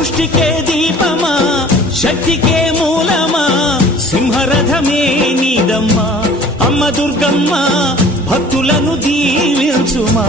సృష్టికే దీపమా శక్తికే మూలమా సింహరథమే నీదమ్మా అమ్మ దుర్గమ్మ భక్తులను దీవించుమా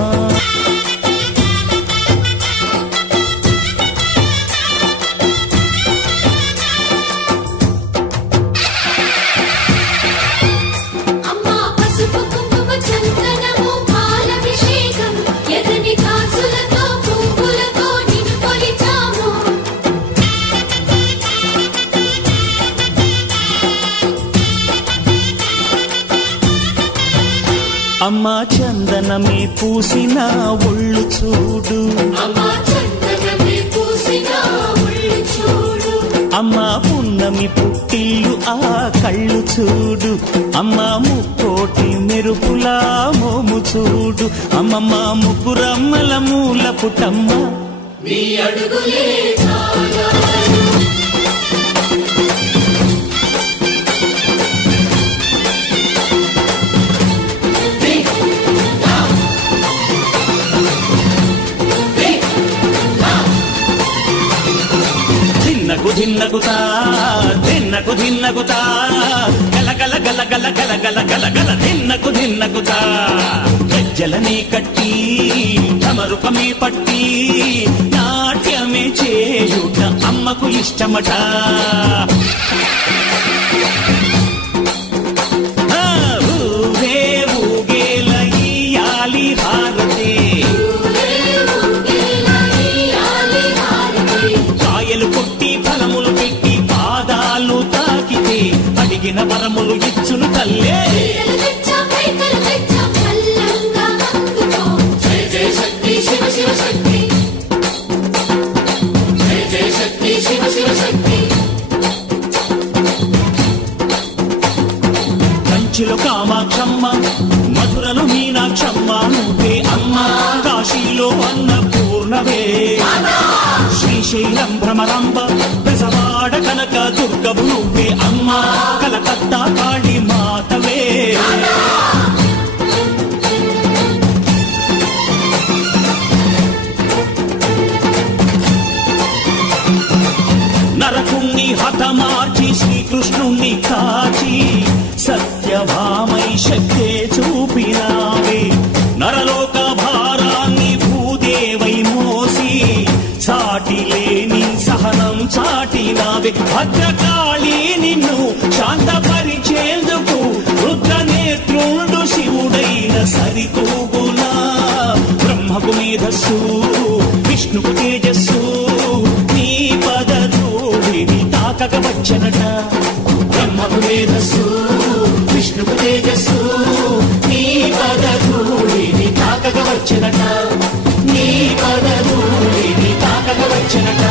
అమ్మా చందనమే పూసిన ఒళ్ళు చూడు అమ్మా పున్నమి పుట్టిల్లు ఆ కళ్ళు చూడు అమ్మా ముక్కోటి మెరుపులా మోము చూడు అమ్మమ్మ ముగ్గురమ్మల మూల పుటమ్మ నీ అడుగులే ధిన్నగుతా ధిన్నకు ధిన్నగుతా గల గల గల గల గల గల గల గల ధిన్నగుతా గజ్జలనే కట్టి తమరుకమే పట్టి నాట్యమే చేయుట అమ్మకు ఇష్టమట ఊగే ఊగేల ఈయాలి హారతే కాయలు కొట్టి ఫలములు పెట్టి పాదాలు తాకితే అడిగిన వరములు ఇచ్చును తల్లే కంచిలో కామాక్షమ్మ మధురలో మీనాక్షమ్మ నువ్వే అమ్మ కాశీలో అన్నపూర్ణవే శ్రీశైలం భ్రమరాంబ పెసవాడ కనక దుర్గవు నువ్వే అమ్మ కలకత్తా కాళీ మాతవే నరకుణ్ణి హతమార్చి శ్రీకృష్ణుణ్ణి కాచి సత్యభామై శక్తే చూపినావే నరలోక భారాన్ని భూదేవై మోసి సాటి లేని సహనం చాటినావే భద్రకాళి నిన్ను శాంతపరిచేందుకు రుద్రనేత్రుండు శివుడైన సరితూగునా బ్రహ్మకు మేధస్సు విష్ణుకు తేజస్సు నీ పదధూళిని తాకక వచ్చనట బ్రహ్మకు మేధస్సు విష్ణుకు తేజస్సు నీ పదధూళిని తాకక వచ్చనట నీ పదధూళిని తాకక వచ్చనట